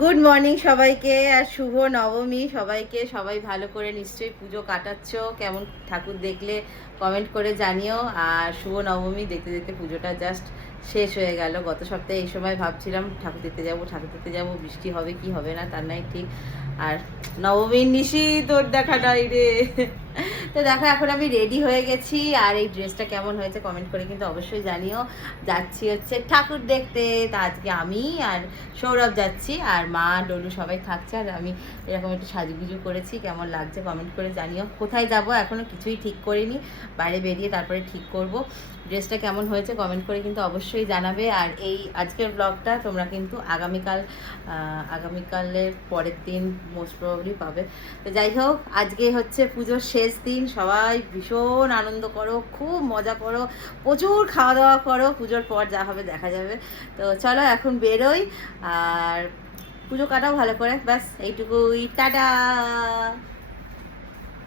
Good morning সবাইকে আর শুভ নবমী সবাইকে। সবাই ভালো করে নিশ্চয়ই পুজো কাটাচ্ছ। কেমন ঠাকুর দেখলে কমেন্ট করে জানিও। আর শুভ নবমী দেখতে দেখতে পুজোটা জাস্ট শেষ হয়ে গেল। গত সপ্তাহে এই সময় ভাবছিলাম ঠাকুর দেখতে যাবো, বৃষ্টি হবে কি হবে না তার নাই ঠিক। আর নবমীর নিশি তোর দেখা নাই রে। তো দেখো এখন আমি রেডি হয়ে গেছি। আর এই ড্রেসটা কেমন হয়েছে কমেন্ট করে কিন্তু অবশ্যই জানিও। যাচ্ছি হচ্ছে ঠাকুর দেখতে। তা আজকে আমি আর সৌরভ যাচ্ছি, আর মা ডলু সবাই থাকছে। আর আমি এরকম একটু সাজুগুজু করেছি, কেমন লাগছে কমেন্ট করে জানিও। কোথায় যাব এখনো কিছুই ঠিক করিনি, বাইরে বেরিয়ে তারপরে ঠিক করব। ড্রেসটা কেমন হয়েছে কমেন্ট করে কিন্তু অবশ্যই জানাবে। আর এই আজকের ব্লগটা তোমরা কিন্তু আগামীকালের পরের দিন মোস্ট প্রবাবলি পাবে। তো যাই হোক, আজকে হচ্ছে পুজোর শেষ দিন। সবাই ভীষণ আনন্দ করো, খুব মজা করো, প্রচুর খাওয়া দাওয়া করো। পুজোর পর যা হবে দেখা যাবে। তো চলো এখন বেরোই আর পুজো কাটাও ভালো করে। ব্যাস এইটুকুই, টাটা।